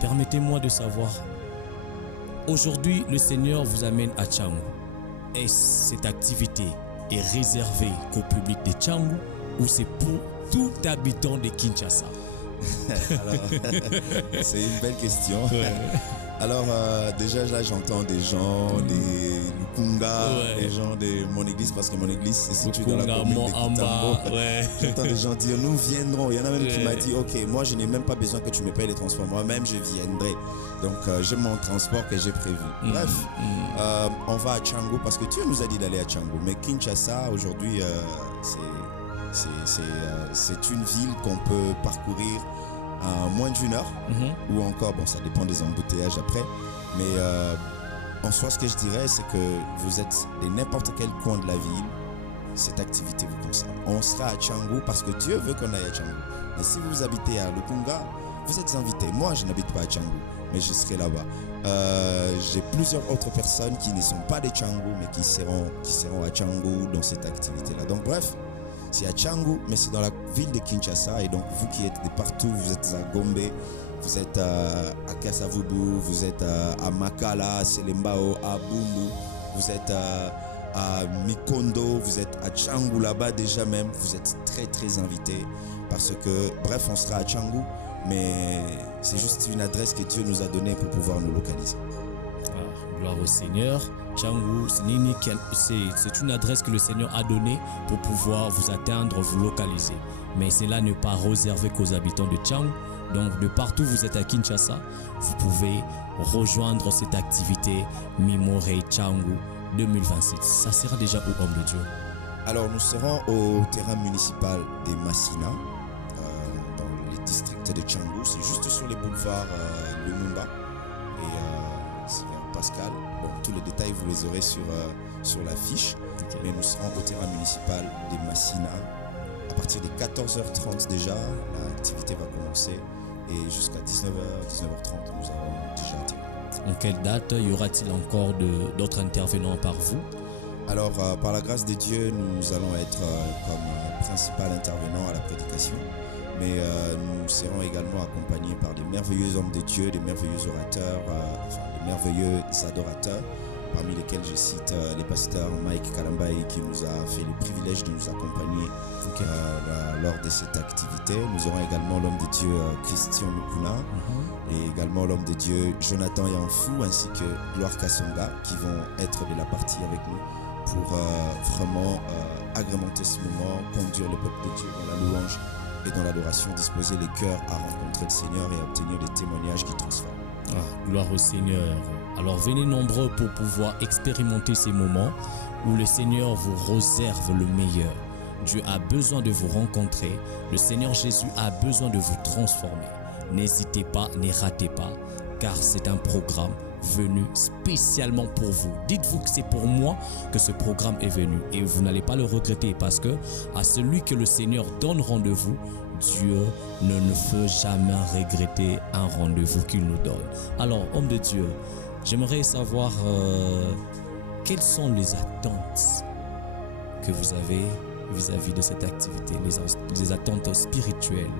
permettez-moi de savoir, aujourd'hui le Seigneur vous amène à Tchangou. Est-ce cette activité est réservée qu'au public de Tchangou ou c'est pour tout habitant de Kinshasa? Alors, c'est une belle question. Ouais. Alors, déjà là, j'entends des gens, des Lukunga, des gens de mon église, parce que mon église se situe dans la commune de Kitambo. J'entends des gens dire, nous viendrons. Il y en a même qui m'a dit, ok, moi je n'ai même pas besoin que tu me payes les transports, moi-même je viendrai. Donc, j'ai mon transport que j'ai prévu. Bref, on va à Tchangou parce que Dieu nous a dit d'aller à Tchangou. Mais Kinshasa, aujourd'hui, c'est une ville qu'on peut parcourir en moins d'une heure ou encore, bon, ça dépend des embouteillages après, mais en soi ce que je dirais c'est que vous êtes de n'importe quel coin de la ville, cette activité vous concerne. On sera à Tchangou parce que Dieu veut qu'on aille à Tchangou. Mais si vous habitez à Lukunga, vous êtes invités. Moi je n'habite pas à Tchangou, mais je serai là-bas. J'ai plusieurs autres personnes qui ne sont pas de Tchangou mais qui seront à Tchangou dans cette activité-là. Donc bref, c'est à Tchangou, mais c'est dans la ville de Kinshasa. Et donc, vous qui êtes de partout, vous êtes à Gombe, vous êtes à Kasavubu, vous êtes à Makala, à Selembao, à Bumbu, vous êtes à Mikondo, vous êtes à Tchangou là-bas déjà même. Vous êtes très, très invités parce que, bref, on sera à Tchangou, mais c'est juste une adresse que Dieu nous a donnée pour pouvoir nous localiser. Gloire au Seigneur. Tchangou, c'est une adresse que le Seigneur a donnée pour pouvoir vous atteindre, vous localiser. Mais cela n'est pas réservé qu'aux habitants de Tchangou. Donc de partout vous êtes à Kinshasa, vous pouvez rejoindre cette activité Mimore Tchangou 2026. Ça sera déjà où, homme de Dieu? Alors nous serons au terrain municipal des Massina, dans les districts de Tchangou. C'est juste sur les boulevards Lumumba et c'est vers Pascal. Bon, tous les détails vous les aurez sur l'affiche. Okay. Mais nous serons au terrain municipal des Massina. À partir de 14h30 déjà, l'activité va commencer. Et jusqu'à 19h30, nous avons déjà atterri. En quelle date y aura-t-il encore d'autres intervenants par vous? Alors, par la grâce de Dieu, nous allons être comme principal intervenant à la prédication. Mais nous serons également accompagnés par des merveilleux hommes de Dieu, des merveilleux orateurs, des merveilleux adorateurs, parmi lesquels je cite les pasteurs Mike Kalambaï qui nous a fait le privilège de nous accompagner lors de cette activité. Nous aurons également l'homme de Dieu Christian Mukuna et également l'homme de Dieu Jonathan Yanfou ainsi que Gloire Kassonga qui vont être de la partie avec nous pour vraiment agrémenter ce moment, conduire le peuple de Dieu dans la louange et dans l'adoration, disposer les cœurs à rencontrer le Seigneur et à obtenir des témoignages qui transforment. Gloire au Seigneur. Alors venez nombreux pour pouvoir expérimenter ces moments où le Seigneur vous réserve le meilleur. Dieu a besoin de vous rencontrer. Le Seigneur Jésus a besoin de vous transformer. N'hésitez pas, ne ratez pas, car c'est un programme venu spécialement pour vous. Dites-vous que c'est pour moi que ce programme est venu et vous n'allez pas le regretter parce que à celui que le Seigneur donne rendez-vous, Dieu ne nous fait jamais regretter un rendez-vous qu'il nous donne. Alors, homme de Dieu, j'aimerais savoir quelles sont les attentes que vous avez vis-à-vis de cette activité, les attentes spirituelles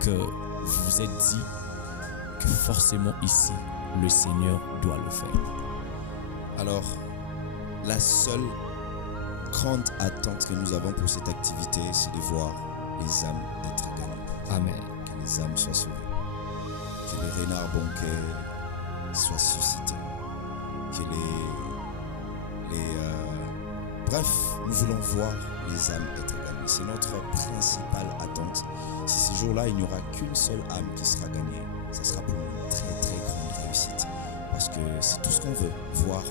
que vous vous êtes dit que forcément ici, le Seigneur doit le faire? Alors, la seule grande attente que nous avons pour cette activité, c'est de voir les âmes être gagnées. Amen. Que les âmes soient sauvées. Que les renards banquets soient suscités. Que Bref, nous voulons voir les âmes être gagnées. C'est notre principale attente. Si ce jour-là, il n'y aura qu'une seule âme qui sera gagnée, ça sera pour une très très grande réussite. Parce que c'est tout ce qu'on veut, voir.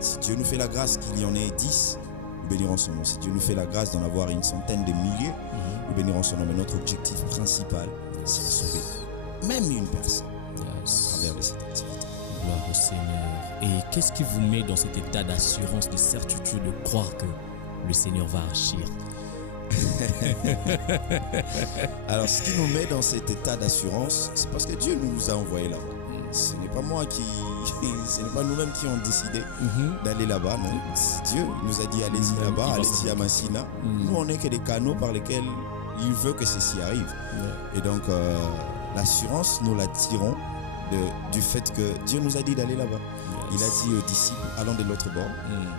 Si Dieu nous fait la grâce qu'il y en ait 10, nous bénirons son nom. Si Dieu nous fait la grâce d'en avoir une centaine de milliers, nous bénirons son nom. Mais notre objectif principal, c'est de sauver même une personne à travers de cette activité. Gloire au Seigneur. Et qu'est-ce qui vous met dans cet état d'assurance, de certitude, de croire que le Seigneur va agir? Alors, ce qui nous met dans cet état d'assurance, c'est parce que Dieu nous a envoyés là-bas. Ce n'est pas moi ce n'est pas nous-mêmes qui ont décidé d'aller là-bas, non. Dieu nous a dit allez-y là-bas, allez-y à Massina. Nous, on n'est que des canaux par lesquels il veut que ceci arrive. Et donc, l'assurance, nous la tirons du fait que Dieu nous a dit d'aller là-bas. Il a dit aux disciples, allons de l'autre bord.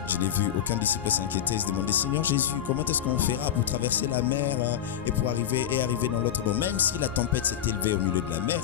Je n'ai vu aucun disciple s'inquiéter et se demander, Seigneur Jésus, comment est-ce qu'on fera pour traverser la mer et pour arriver dans l'autre bord? Même si la tempête s'est élevée au milieu de la mer,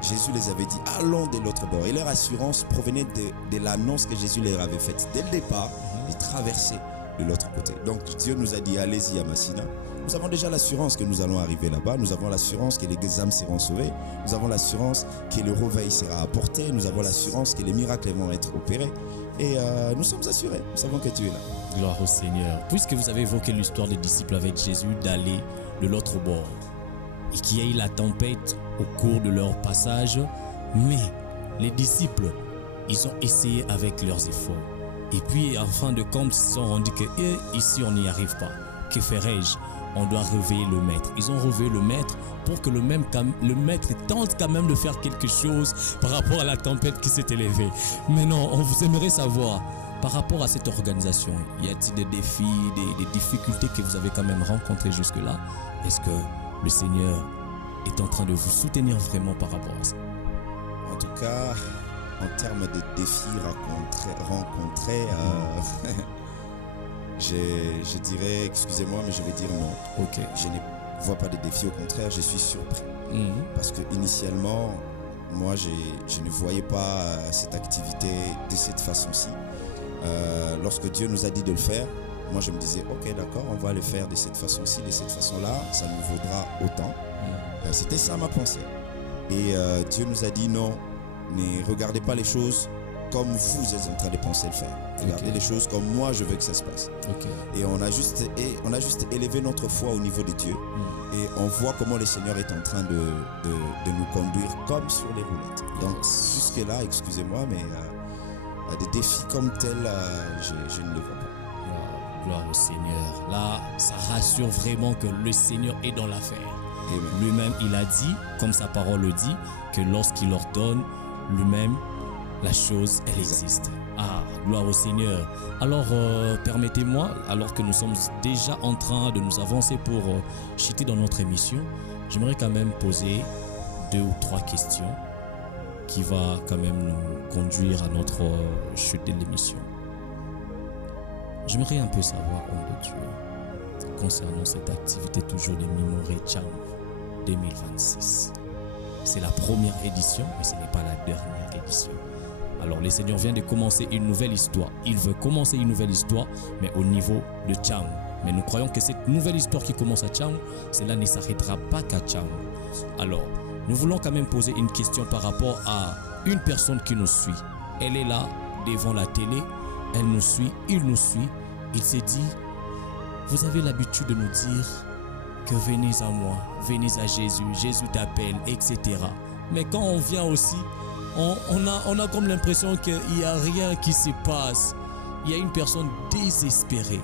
Jésus les avait dit, allons de l'autre bord. Et leur assurance provenait de l'annonce que Jésus leur avait faite dès le départ, de traverser de l'autre côté. Donc Dieu nous a dit, allez-y à Massina. Nous avons déjà l'assurance que nous allons arriver là-bas. Nous avons l'assurance que les âmes seront sauvées. Nous avons l'assurance que le réveil sera apporté. Nous avons l'assurance que les miracles vont être opérés. Et nous sommes assurés. Nous savons que tu es là. Gloire au Seigneur. Puisque vous avez évoqué l'histoire des disciples avec Jésus d'aller de l'autre bord et qu'il y a eu la tempête au cours de leur passage, mais les disciples, ils ont essayé avec leurs efforts. Et puis, en fin de compte, ils se sont rendus que ici, on n'y arrive pas. Que ferai-je? On doit réveiller le maître. Ils ont réveillé le maître pour que le maître tente quand même de faire quelque chose par rapport à la tempête qui s'est élevée. Mais non, on vous aimerait savoir, par rapport à cette organisation, y a-t-il des défis, des difficultés que vous avez quand même rencontrées jusque-là? Est-ce que le Seigneur est en train de vous soutenir vraiment par rapport à ça? En tout cas, en termes de défis rencontrés, je dirais, excusez-moi, mais je vais dire non. Ok. Je ne vois pas de défis, au contraire, je suis surpris. Parce que initialement, moi, je ne voyais pas cette activité de cette façon-ci. Lorsque Dieu nous a dit de le faire, moi, je me disais, ok, d'accord, on va le faire de cette façon-ci, de cette façon-là, ça nous vaudra autant. C'était ça ma pensée. Et Dieu nous a dit, non, ne regardez pas les choses comme vous êtes en train de penser le faire. Regardez les choses comme moi je veux que ça se passe. Et on a juste élevé notre foi au niveau de Dieu. Et on voit comment le Seigneur est en train de nous conduire comme sur les roulettes. Donc jusque là, excusez-moi, mais des défis comme tels, je ne les vois pas. Gloire au Seigneur. Là, ça rassure vraiment que le Seigneur est dans l'affaire. Lui-même, il a dit, comme sa parole le dit, que lorsqu'il ordonne, lui-même, la chose, elle existe. Ah, gloire au Seigneur. Alors, permettez-moi, alors que nous sommes déjà en train de nous avancer pour chuter dans notre émission, j'aimerais quand même poser 2 ou 3 questions qui va quand même nous conduire à notre chute de l'émission. J'aimerais un peu savoir, homme de Dieu, concernant cette activité toujours de Mimoré Tcham 2026. C'est la première édition, mais ce n'est pas la dernière édition. Alors le Seigneur vient de commencer une nouvelle histoire. Il veut commencer une nouvelle histoire, mais au niveau de Tcham. Mais nous croyons que cette nouvelle histoire qui commence à Tcham, cela ne s'arrêtera pas qu'à Tcham. Alors, nous voulons quand même poser une question par rapport à une personne qui nous suit. Elle est là, devant la télé, elle nous suit, il nous suit. Il s'est dit, vous avez l'habitude de nous dire que venez à moi, venez à Jésus, Jésus t'appelle, etc. Mais quand on vient aussi, on a comme l'impression qu'il n'y a rien qui se passe. Il y a une personne désespérée.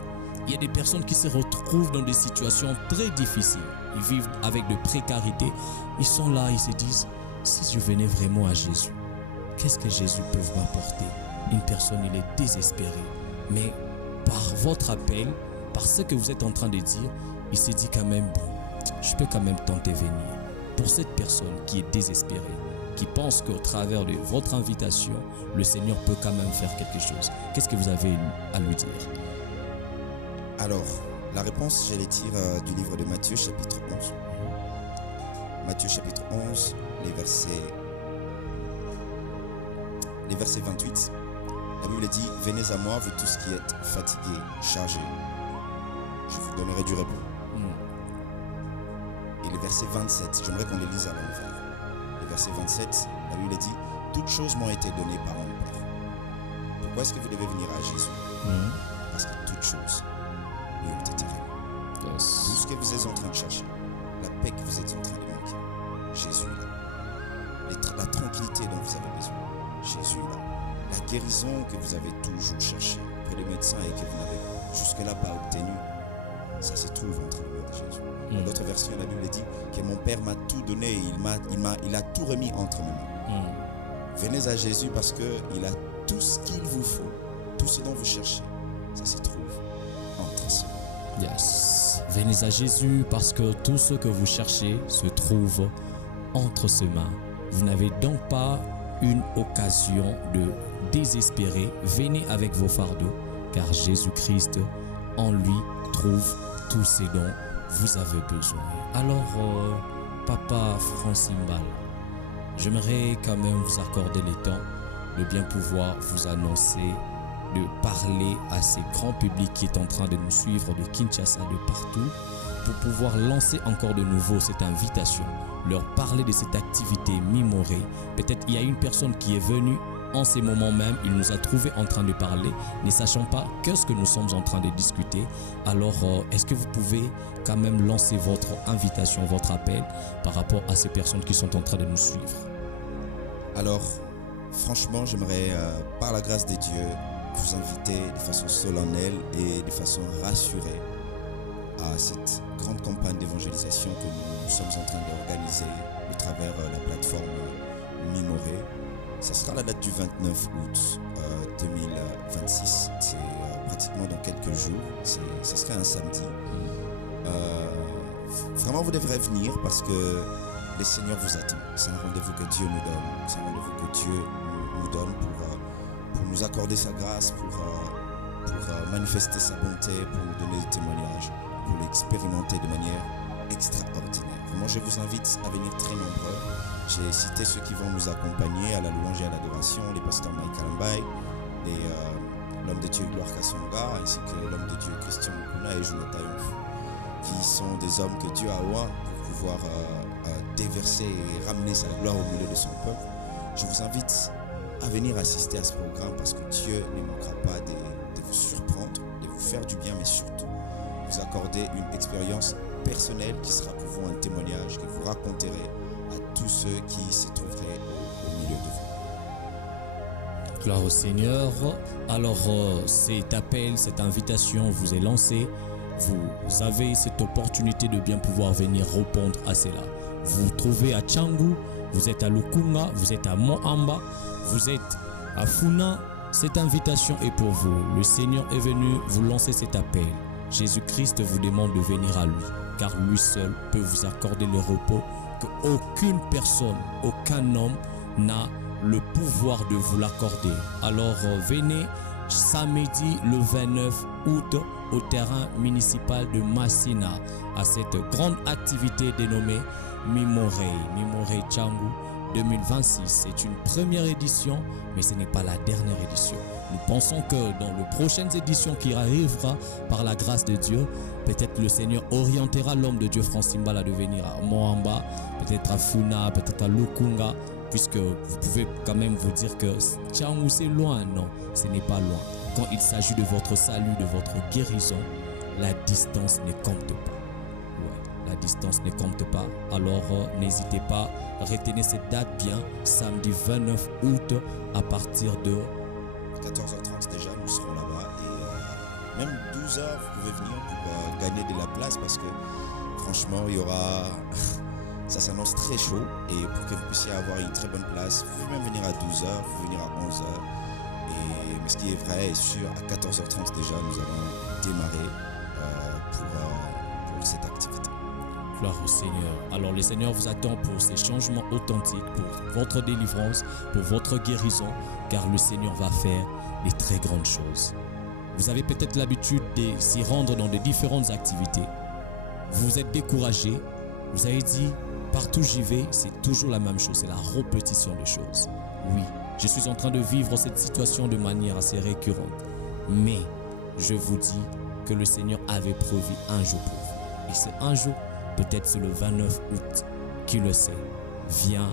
Il y a des personnes qui se retrouvent dans des situations très difficiles. Ils vivent avec de précarité. Ils sont là, ils se disent, si je venais vraiment à Jésus, qu'est-ce que Jésus peut m'apporter? Une personne, il est désespérée. Mais par votre appel, par ce que vous êtes en train de dire, il s'est dit quand même, bon, je peux quand même tenter venir. Pour cette personne qui est désespérée, qui pense qu'au travers de votre invitation, le Seigneur peut quand même faire quelque chose, qu'est-ce que vous avez à lui dire? Alors, la réponse, j'allais dire du livre de Matthieu, chapitre 11. Matthieu, chapitre 11, les versets 28. La Bible dit, « Venez à moi, vous tous qui êtes fatigués, chargés, je vous donnerai du repos. » Et les versets 27, j'aimerais qu'on les lise à l'envers. Les versets 27, la Bible dit, « Toutes choses m'ont été données par mon Père. » Pourquoi est-ce que vous devez venir à Jésus? Parce que toutes choses lui ont été révélées. Tout ce que vous êtes en train de chercher, la paix que vous êtes en train de manquer, Jésus est là. La tranquillité dont vous avez besoin, Jésus est là. La guérison que vous avez toujours cherchée auprès des médecins et que vous n'avez jusque-là pas obtenue, ça se trouve entre les mains de Jésus. Dans d'autres versions, la Bible dit que mon Père m'a tout donné, il a tout remis entre mes mains. Venez à Jésus parce qu'il a tout ce qu'il vous faut, tout ce dont vous cherchez, ça se trouve entre ses mains. Yes. Venez à Jésus parce que tout ce que vous cherchez se trouve entre ses mains. Vous n'avez donc pas une occasion de désespérer. Venez avec vos fardeaux, car Jésus-Christ en lui trouve tout ce dont vous avez besoin. Alors, Papa Francimbal, j'aimerais quand même vous accorder le temps de bien pouvoir vous annoncer, de parler à ces grands publics qui est en train de nous suivre de Kinshasa, de partout, pour pouvoir lancer encore de nouveau cette invitation, leur parler de cette activité Mimoré. Peut-être il y a une personne qui est venue en ces moments même, il nous a trouvé en train de parler, ne sachant pas qu'est-ce que nous sommes en train de discuter. Alors, est-ce que vous pouvez quand même lancer votre invitation, votre appel par rapport à ces personnes qui sont en train de nous suivre? Alors, franchement, j'aimerais, par la grâce de Dieu, vous inviter de façon solennelle et de façon rassurée à cette grande campagne d'évangélisation que nous sommes en train d'organiser à travers la plateforme Mimoré. Ça sera la date du 29 août 2026. C'est pratiquement dans quelques jours. Ce sera un samedi. Vraiment, vous devrez venir parce que le Seigneur vous attend. C'est un rendez-vous que Dieu nous donne. C'est un rendez-vous que Dieu nous donne pour nous accorder sa grâce, pour manifester sa bonté, pour nous donner des témoignages, pour l'expérimenter de manière extraordinaire. Vraiment, je vous invite à venir très nombreux. J'ai cité ceux qui vont nous accompagner à la louange et à l'adoration, les pasteurs Michael Mbaye, l'homme de Dieu Gloire Kassonga, ainsi que l'homme de Dieu Christian Mukuna et Jonathan Yonf, qui sont des hommes que Dieu a oint pour pouvoir déverser et ramener sa gloire au milieu de son peuple. Je vous invite à venir assister à ce programme parce que Dieu ne manquera pas de vous surprendre, de vous faire du bien, mais surtout vous accorder une expérience personnelle qui sera pour vous un témoignage que vous raconterez à tous ceux qui se trouveraient au milieu de vous. Gloire au Seigneur. Alors, cet appel, cette invitation vous est lancée. Vous avez cette opportunité de bien pouvoir venir répondre à cela. Vous vous trouvez à Tchangu, vous êtes à Lukunga, vous êtes à Moamba, vous êtes à Funa. Cette invitation est pour vous. Le Seigneur est venu vous lancer cet appel. Jésus-Christ vous demande de venir à lui, car lui seul peut vous accorder le repos qu'aucune personne, aucun homme n'a le pouvoir de vous l'accorder. Alors venez samedi le 29 août au terrain municipal de Massina à cette grande activité dénommée Mimoré Tchangu 2026. C'est une première édition, mais ce n'est pas la dernière édition. Nous pensons que dans les prochaines éditions qui arrivera par la grâce de Dieu, peut-être le Seigneur orientera l'homme de Dieu Francimbal à devenir à Moamba, peut-être à Funa, peut-être à Lukunga, puisque vous pouvez quand même vous dire que Tchangu c'est loin. Non, ce n'est pas loin. Quand il s'agit de votre salut, de votre guérison, la distance ne compte pas. Ouais, la distance ne compte pas. Alors n'hésitez pas, retenez cette date bien, samedi 29 août à partir de 14h30 déjà, nous serons là-bas et même 12h, vous pouvez venir pour gagner de la place parce que franchement, il y aura... ça s'annonce très chaud et pour que vous puissiez avoir une très bonne place, vous pouvez même venir à 12h, vous pouvez venir à 11h. Mais ce qui est vrai et sûr, à 14h30 déjà, nous allons démarrer pour cette activité. Gloire au Seigneur. Alors le Seigneur vous attend pour ces changements authentiques, pour votre délivrance, pour votre guérison, car le Seigneur va faire des très grandes choses. Vous avez peut-être l'habitude de s'y rendre dans de différentes activités. Vous êtes découragé. Vous avez dit, partout j'y vais, c'est toujours la même chose, c'est la répétition de choses. Oui, je suis en train de vivre cette situation de manière assez récurrente. Mais je vous dis que le Seigneur avait prévu un jour pour vous. Et c'est un jour, peut-être c'est le 29 août, qui le sait, viens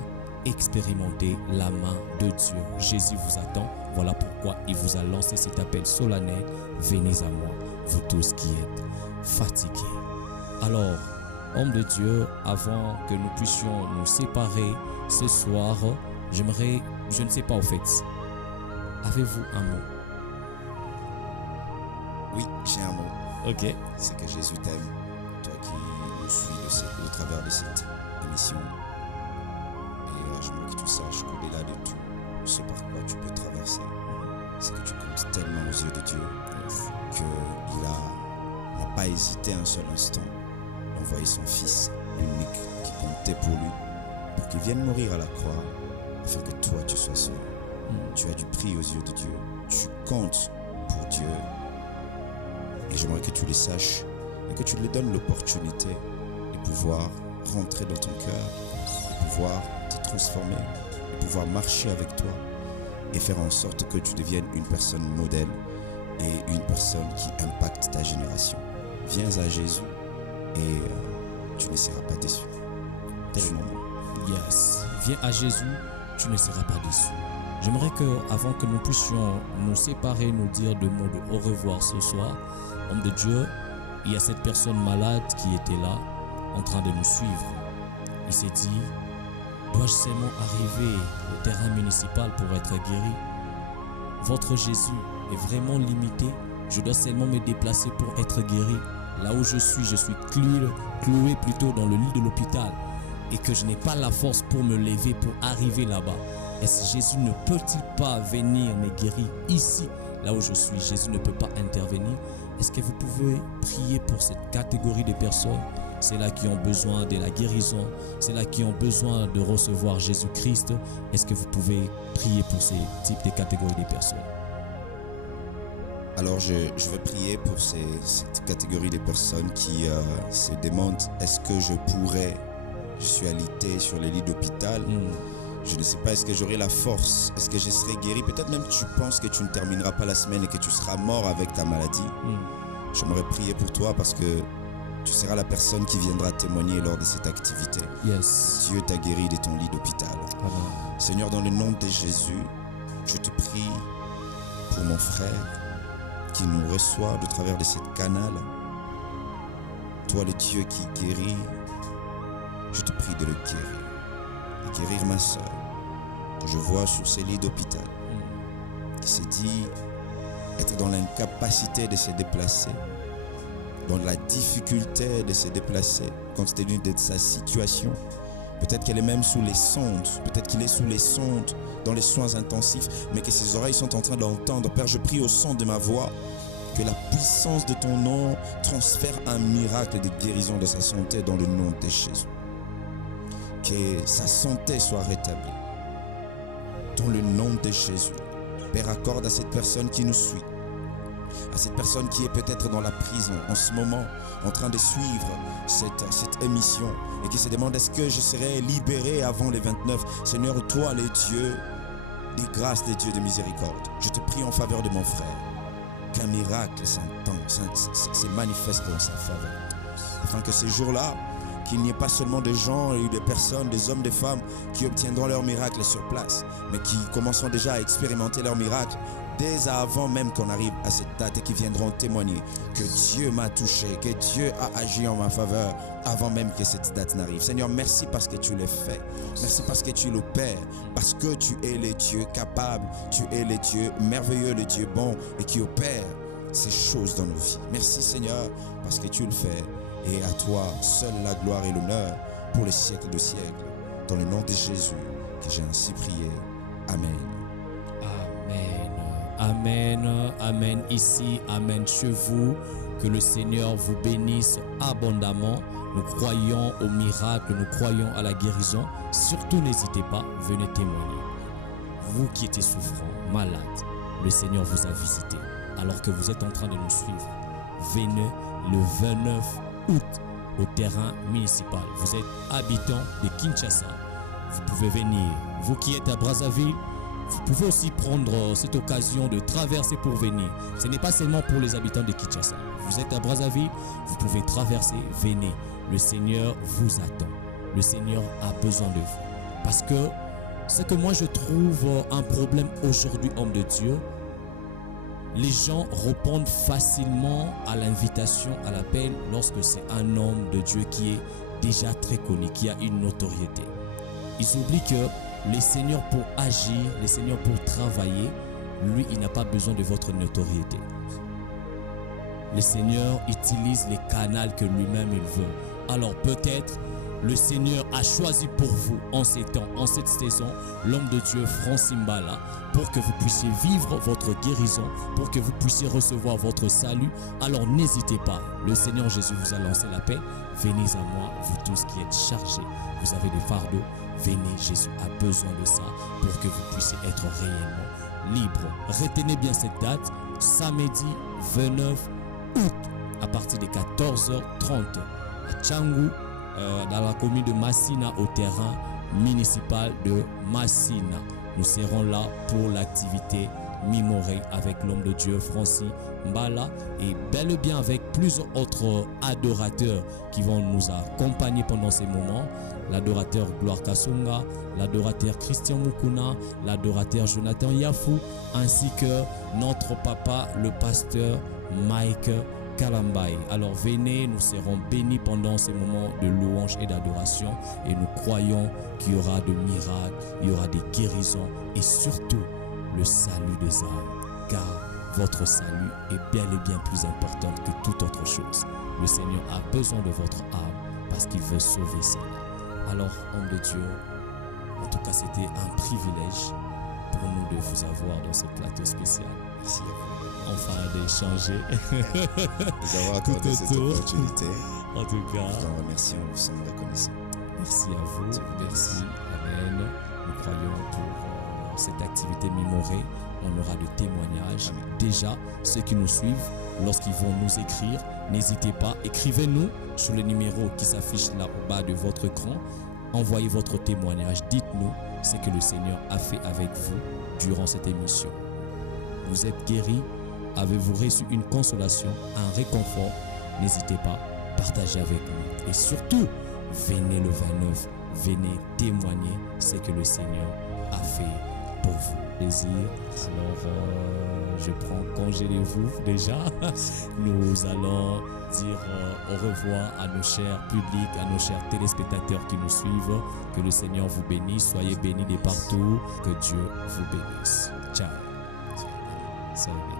expérimenter la main de Dieu. Jésus vous attend. Voilà pourquoi il vous a lancé cet appel solennel. Venez à moi, vous tous qui êtes fatigués. Alors, homme de Dieu, avant que nous puissions nous séparer ce soir, j'aimerais, je ne sais pas au fait, avez-vous un mot? Oui, j'ai un mot. Ok. C'est que Jésus t'aime, toi qui nous suis au travers de cette émission. Et j'aimerais que tu saches qu'au-delà de tout ce par quoi tu peux traverser, c'est que tu comptes tellement aux yeux de Dieu qu'il n'a pas hésité un seul instant d'envoyer son Fils unique qui comptait pour lui, pour qu'il vienne mourir à la croix, afin que toi tu sois sauvé. Tu as du prix aux yeux de Dieu. Tu comptes pour Dieu. Et j'aimerais que tu le saches et que tu lui donnes l'opportunité de pouvoir rentrer dans ton cœur, de pouvoir te transformer, de pouvoir marcher avec toi et faire en sorte que tu deviennes une personne modèle et une personne qui impacte ta génération. Viens à Jésus et tu ne seras pas déçu. Tellement. Yes. Viens à Jésus, tu ne seras pas déçu. J'aimerais que, avant que nous puissions nous séparer, nous dire deux mots de au revoir ce soir, homme de Dieu, il y a cette personne malade qui était là, en train de nous suivre. Il s'est dit, dois-je seulement arriver au terrain municipal pour être guéri? Votre Jésus est vraiment limité. Je dois seulement me déplacer pour être guéri. Là où je suis cloué plutôt dans le lit de l'hôpital et que je n'ai pas la force pour me lever pour arriver là-bas. Est-ce que Jésus ne peut-il pas venir me guérir ici, là où je suis? Jésus ne peut pas intervenir. Est-ce que vous pouvez prier pour cette catégorie de personnes? Celles-là qui ont besoin de la guérison, celles-là qui ont besoin de recevoir Jésus-Christ. Est-ce que vous pouvez prier pour ces types de catégories de personnes? Alors je vais prier pour cette catégorie de personnes qui se demandent est-ce que je suis alité sur les lits d'hôpital. Je ne sais pas, est-ce que j'aurai la force? Est-ce que je serai guéri? Peut-être même tu penses que tu ne termineras pas la semaine et que tu seras mort avec ta maladie. J'aimerais prier pour toi parce que tu seras la personne qui viendra témoigner lors de cette activité. Yes. Dieu t'a guéri de ton lit d'hôpital. Amen. Seigneur, dans le nom de Jésus, je te prie pour mon frère qui nous reçoit de travers de cette canal. Toi, le Dieu qui guérit, je te prie de le guérir. De guérir ma soeur, que je vois sur ces lits d'hôpital, qui s'est dit être dans l'incapacité de se déplacer, dans la difficulté de se déplacer, compte tenu de sa situation. Peut-être qu'elle est même sous les sondes, peut-être qu'il est sous les sondes, dans les soins intensifs, mais que ses oreilles sont en train d'entendre. Père, je prie au son de ma voix, que la puissance de ton nom transfère un miracle de guérison de sa santé dans le nom de Jésus. Que sa santé soit rétablie. Dans le nom de Jésus. Père, accorde à cette personne qui nous suit, à cette personne qui est peut-être dans la prison en ce moment, en train de suivre cette émission et qui se demande est-ce que je serai libéré avant les 29. Seigneur, toi les dieux des grâces, des dieux de miséricorde, je te prie en faveur de mon frère, qu'un miracle se manifeste dans sa faveur, afin que ces jours-là, qu'il n'y ait pas seulement des gens et des personnes, des hommes, des femmes qui obtiendront leur miracle sur place, mais qui commenceront déjà à expérimenter leur miracle dès avant même qu'on arrive à cette date et qui viendront témoigner que Dieu m'a touché, que Dieu a agi en ma faveur avant même que cette date n'arrive. Seigneur, merci parce que tu l'as fait. Merci parce que tu l'opères, parce que tu es le Dieu capable, tu es le Dieu merveilleux, le Dieu bon et qui opère ces choses dans nos vies. Merci Seigneur parce que tu le fais et à toi seule la gloire et l'honneur pour les siècles de siècles. Dans le nom de Jésus que j'ai ainsi prié. Amen. Amen. Amen. Amen ici. Amen chez vous. Que le Seigneur vous bénisse abondamment. Nous croyons au miracle, nous croyons à la guérison. Surtout, n'hésitez pas, venez témoigner. Vous qui étiez souffrant, malade, le Seigneur vous a visité. Alors que vous êtes en train de nous suivre, venez le 29 août au terrain municipal. Vous êtes habitant de Kinshasa, vous pouvez venir. Vous qui êtes à Brazzaville, vous pouvez aussi prendre cette occasion de traverser pour venir. Ce n'est pas seulement pour les habitants de Kinshasa. Vous êtes à Brazzaville, vous pouvez traverser, venez. Le Seigneur vous attend. Le Seigneur a besoin de vous. Parce que ce que moi je trouve un problème aujourd'hui, homme de Dieu, les gens répondent facilement à l'invitation, à l'appel, lorsque c'est un homme de Dieu qui est déjà très connu, qui a une notoriété. Ils oublient que le Seigneur pour agir, le Seigneur pour travailler, lui, il n'a pas besoin de votre notoriété. Le Seigneur utilise les canaux que lui-même il veut. Alors peut-être le Seigneur a choisi pour vous en ces temps, en cette saison, l'homme de Dieu Francis Mbala, pour que vous puissiez vivre votre guérison, pour que vous puissiez recevoir votre salut. Alors n'hésitez pas, le Seigneur Jésus vous a lancé l'appel. Venez à moi, vous tous qui êtes chargés, vous avez des fardeaux, venez, Jésus a besoin de ça pour que vous puissiez être réellement libre. Retenez bien cette date, samedi 29 août, à partir de 14h30 à Tchangou, dans la commune de Massina, au terrain municipal de Massina. Nous serons là pour l'activité Mimoré avec l'homme de Dieu Francis Mbala et bel et bien avec plusieurs autres adorateurs qui vont nous accompagner pendant ces moments. L'adorateur Gloire Kasonga, l'adorateur Christian Mukuna, l'adorateur Jonathan Yafou, ainsi que notre papa, le pasteur Mike Kalambaye. Alors venez, nous serons bénis pendant ces moments de louange et d'adoration et nous croyons qu'il y aura de miracles, il y aura des guérisons et surtout le salut des âmes, car votre salut est bien et bien plus important que toute autre chose. Le Seigneur a besoin de votre âme parce qu'il veut sauver cela. Alors, homme de Dieu, en tout cas c'était un privilège pour nous de vous avoir dans ce plateau spécial. Merci à vous. Enfin d'échanger. Vous avoir accordé cette opportunité. En tout cas, nous vous en remercions, nous sommes reconnaissants. Merci à vous. Merci. Amen. Nous croyons pour cette activité mémorée, on aura de témoignages. Amen. Déjà, ceux qui nous suivent, lorsqu'ils vont nous écrire, n'hésitez pas, écrivez-nous sur le numéro qui s'affiche là au bas de votre écran. Envoyez votre témoignage. Dites-nous ce que le Seigneur a fait avec vous durant cette émission. Vous êtes guéris? Avez-vous reçu une consolation, un réconfort? N'hésitez pas, partagez avec nous. Et surtout, venez le 29, venez témoigner ce que le Seigneur a fait pour vous. Plaisir. Alors, je prends congé de vous déjà. Nous allons dire au revoir à nos chers publics, à nos chers téléspectateurs qui nous suivent. Que le Seigneur vous bénisse. Soyez bénis de partout. Que Dieu vous bénisse. Ciao. Soyez bénis.